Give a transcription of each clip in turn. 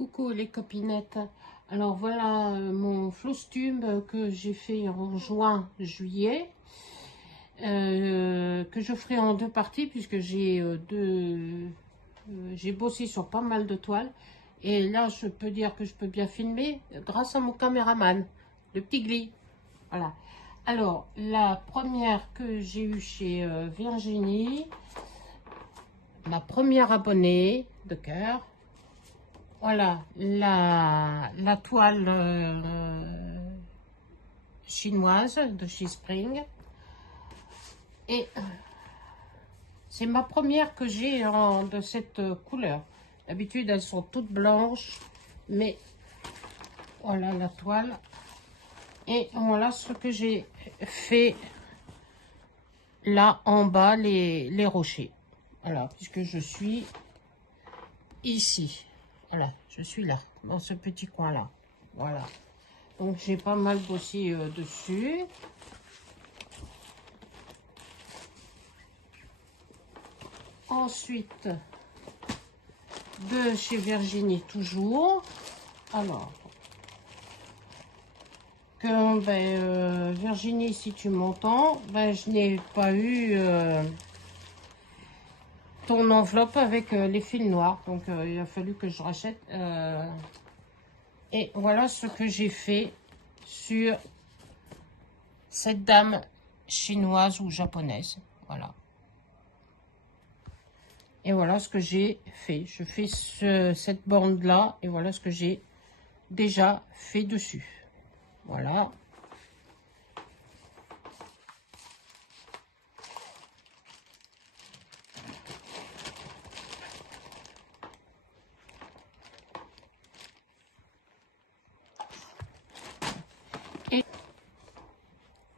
Coucou les copinettes. Alors voilà mon flostume que j'ai fait en juin-juillet. Que je ferai en deux parties puisque j'ai j'ai bossé sur pas mal de toiles. Et là, je peux dire que je peux bien filmer grâce à mon caméraman, le petit Gli. Voilà. Alors, la première que j'ai eue chez Virginie, ma première abonnée de cœur. Voilà, la toile chinoise de chez Spring. Et c'est ma première que j'ai de cette couleur. D'habitude, elles sont toutes blanches, mais voilà la toile. Et voilà ce que j'ai fait là en bas, les rochers. Voilà, puisque je suis ici. Voilà, je suis là, dans ce petit coin-là. Voilà. Donc, j'ai pas mal bossé dessus. Ensuite, de chez Virginie, toujours. Alors, que Virginie, si tu m'entends, je n'ai pas eu ton enveloppe avec les fils noirs. Donc, il a fallu que je rachète. Et voilà ce que j'ai fait sur cette dame chinoise ou japonaise. Voilà. Et voilà ce que j'ai fait. Je fais cette bande-là et voilà ce que j'ai déjà fait dessus. Voilà. Et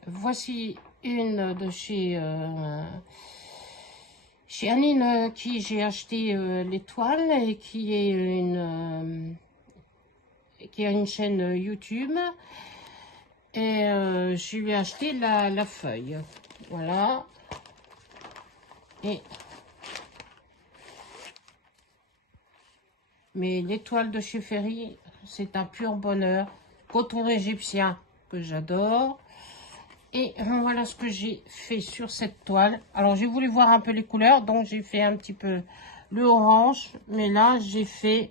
voici une de chez Anine qui j'ai acheté l'étoile et qui est qui a une chaîne YouTube. Et je lui ai acheté la feuille. Voilà. Mais l'étoile de chez Ferry, c'est un pur bonheur. Coton égyptien que j'adore. Et voilà ce que j'ai fait sur cette toile. Alors, j'ai voulu voir un peu les couleurs. Donc, j'ai fait un petit peu le orange. Mais là, j'ai fait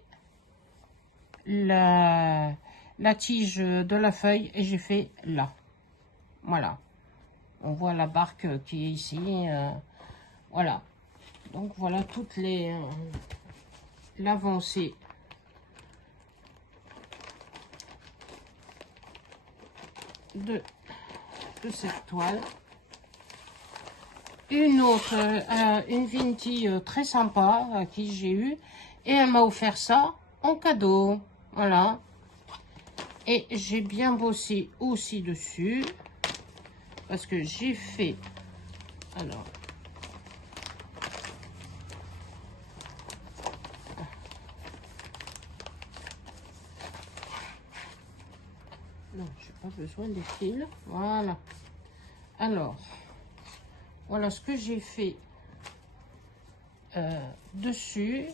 la tige de la feuille. Et j'ai fait là. Voilà. On voit la barque qui est ici. Voilà. Donc, voilà toutes les... l'avancée de cette toile. Une autre, une Vinti très sympa qui j'ai eu et elle m'a offert ça en cadeau. Voilà. Et j'ai bien bossé aussi dessus parce que j'ai fait, alors non, j'ai pas besoin des fils. Voilà. Alors, voilà ce que j'ai fait dessus.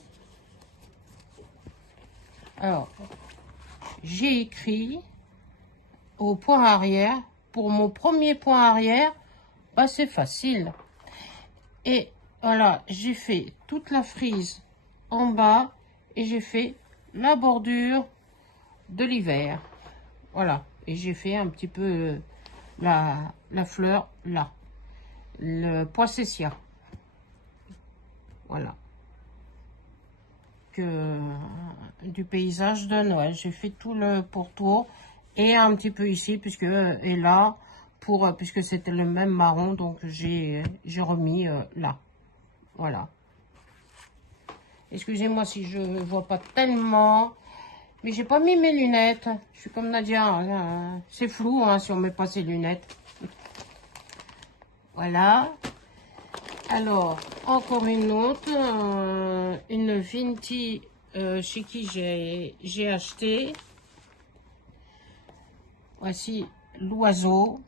Alors, j'ai écrit au point arrière. Pour mon premier point arrière, c'est facile. Et voilà, j'ai fait toute la frise en bas et j'ai fait la bordure de l'hiver. Voilà, et j'ai fait un petit peu la fleur là, le poinsettia. Voilà. Que du paysage de Noël. J'ai fait tout le pourtour et un petit peu ici, puisque et là, puisque c'était le même marron, donc j'ai remis là. Voilà. Excusez-moi si je vois pas tellement, mais j'ai pas mis mes lunettes. Je suis comme Nadia, hein. C'est flou hein, si on met pas ses lunettes. Voilà. Alors, encore une autre, une Vinti chez qui j'ai acheté. Voici l'oiseau.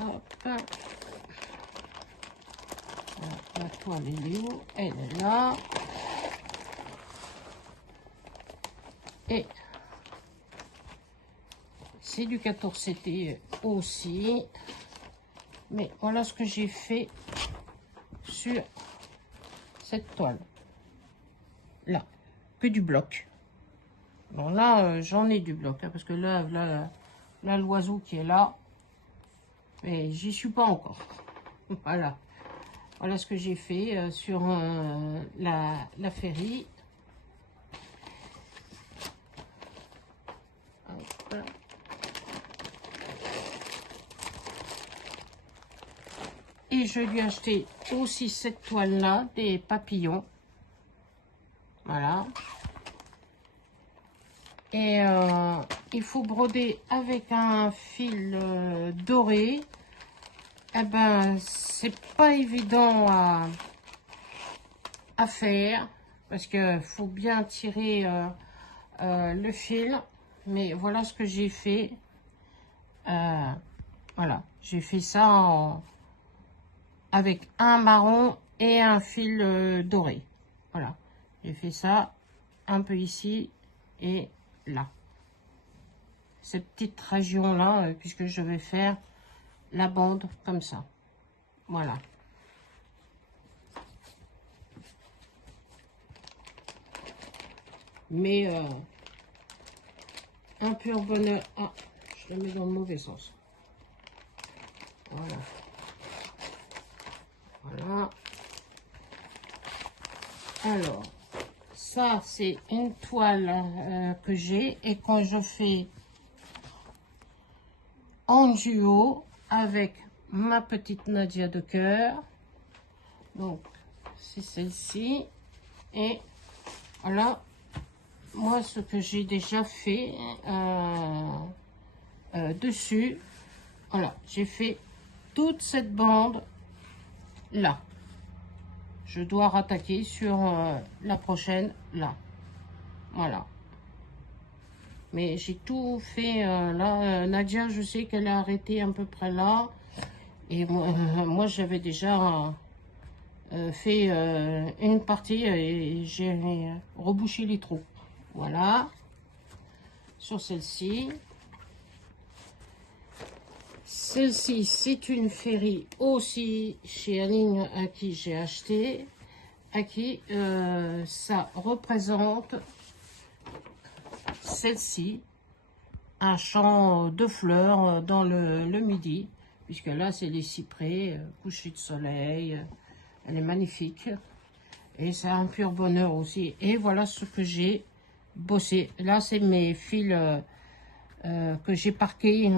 Hop. Voilà, la toile, elle est où? Elle est là. Et c'est du 14 CT aussi. Mais voilà ce que j'ai fait sur cette toile. Là, que du bloc. Bon là, j'en ai du bloc, hein, parce que là, l'oiseau qui est là, mais j'y suis pas encore. Voilà. Voilà ce que j'ai fait sur la Ferry. Voilà. Et je lui ai acheté aussi cette toile-là, des papillons. Voilà. Et il faut broder avec un fil doré. Eh ben, c'est pas évident à faire parce que faut bien tirer le fil. Mais voilà ce que j'ai fait. Voilà, j'ai fait ça avec un marron et un fil doré. Voilà, j'ai fait ça un peu ici et là. Cette petite région-là, puisque je vais faire la bande comme ça. Voilà. Mais un pur bonheur. Ah, je la mets dans le mauvais sens. Voilà. Voilà. Alors, ça, c'est une toile que j'ai. Et quand je fais en duo avec ma petite Nadia de cœur, donc, c'est celle-ci. Et voilà, moi, ce que j'ai déjà fait dessus, voilà, j'ai fait toute cette bande là. Je dois rattaquer sur la prochaine là. Voilà. Mais j'ai tout fait là. Nadia, je sais qu'elle a arrêté à peu près là. Et moi j'avais déjà fait une partie et j'ai rebouché les trous. Voilà. Sur celle-ci. Celle-ci, c'est une Ferry aussi chez Aline à qui j'ai acheté. À qui ça représente celle-ci, un champ de fleurs dans le midi. Puisque là, c'est les cyprès, coucher de soleil. Elle est magnifique. Et c'est un pur bonheur aussi. Et voilà ce que j'ai bossé. Là, c'est mes fils que j'ai parqués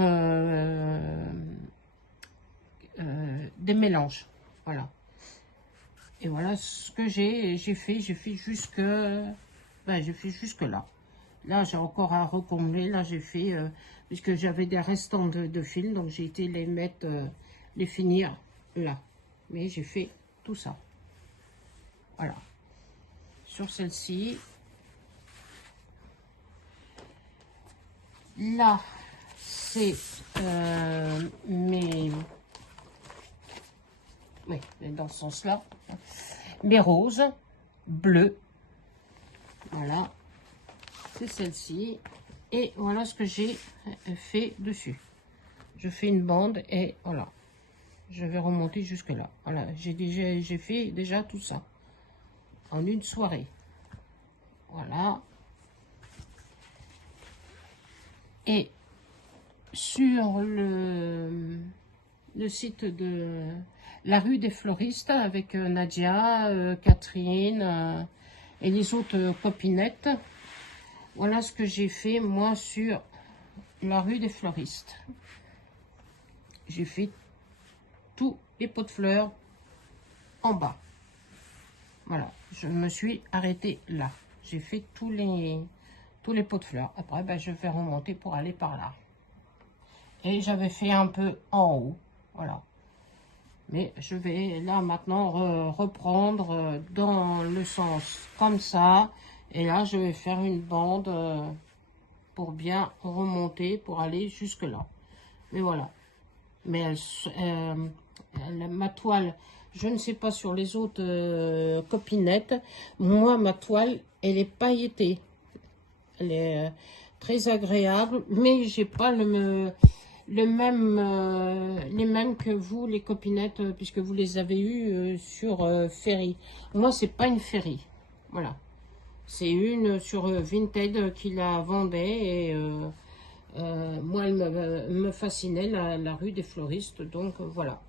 des mélanges. Voilà. Et voilà ce que j'ai fait jusque là. Là, j'ai encore à recombler. Là, j'ai fait, puisque j'avais des restants de fil, donc j'ai été les mettre, les finir là. Mais j'ai fait tout ça. Voilà. Sur celle-ci. Là, c'est mes... Oui, dans ce sens-là. Mes roses bleues. Voilà. C'est celle-ci. Et voilà ce que j'ai fait dessus. Je fais une bande et voilà. Je vais remonter jusque là. Voilà, j'ai fait déjà tout ça. En une soirée. Voilà. Et sur le site de la rue des fleuristes avec Nadia, Catherine et les autres copinettes. Voilà ce que j'ai fait moi sur la rue des fleuristes. J'ai fait tous les pots de fleurs en bas. Voilà, je me suis arrêtée là. J'ai fait tous les pots de fleurs. Après, ben, je vais remonter pour aller par là. Et j'avais fait un peu en haut. Voilà. Mais je vais là maintenant reprendre dans le sens comme ça. Et là, je vais faire une bande pour bien remonter, pour aller jusque là. Mais voilà. Mais ma toile Je ne sais pas sur les autres copinettes. Moi, ma toile, elle est pailletée. Elle est très agréable, mais j'ai pas les mêmes que vous, les copinettes, puisque vous les avez eues sur Ferry. Moi, c'est pas une Ferry. Voilà. C'est une sur Vinted qui la vendait et moi, elle me fascinait, la rue des fleuristes. Donc, voilà.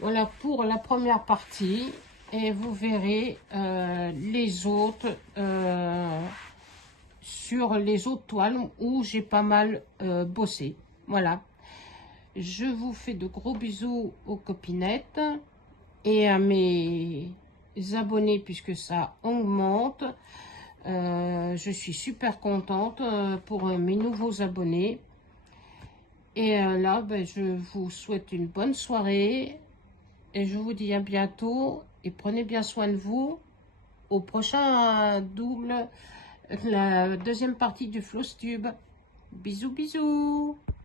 Voilà pour la première partie. Et vous verrez les autres sur les autres toiles où j'ai pas mal bossé. Voilà. Je vous fais de gros bisous aux copinettes et à mes abonnés puisque ça augmente. Je suis super contente pour mes nouveaux abonnés. Et là, ben, je vous souhaite une bonne soirée. Et je vous dis à bientôt. Et prenez bien soin de vous. Au prochain double, la deuxième partie du Flosstube. Bisous, bisous.